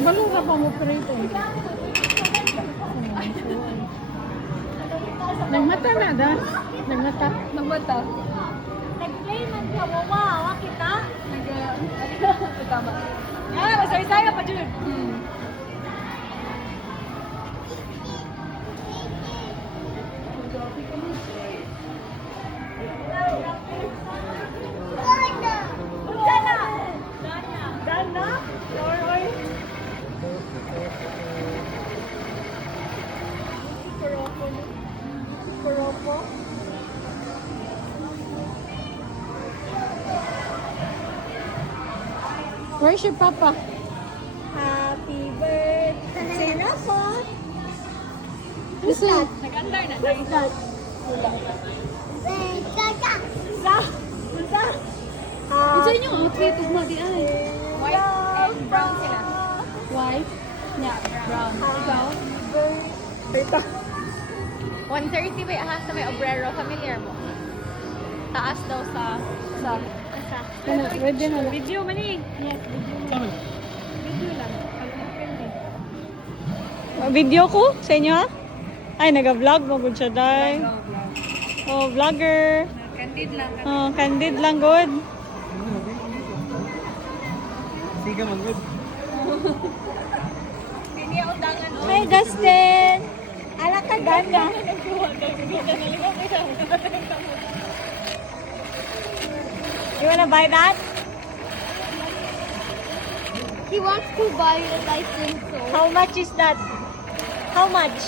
Kabalo na pa mo prito. Nagmata na da. Nagmata. Nagmata. Nag-play man ka mo wa kita. Tama. Ah, sorry tayo pa dyan. Dana? Or Kuropo? Where's your papa? Happy birthday na po. Listen. Nag-andar na. Nag-andar. Wala. Sa? Isa yung outfit is not the eye. White and brown sila. White. Yeah, brown. Ikaw? Ito. 130 ba aha sa may obrero? Familiar mo? Taas daw sa... Ano, ready na lang. Video manig. Yes, video. Video lang. Video ko sa inyo ha? Ay, nag-vlog mo good siya, day. Oh, vlogger. Candid lang. Oh, candid lang, good. Sige man, good. Kanya undangan. Hi, Dustin. Ala ka, ganda. You wanna buy that? He wants to buy it, I think so. How much is that? How much?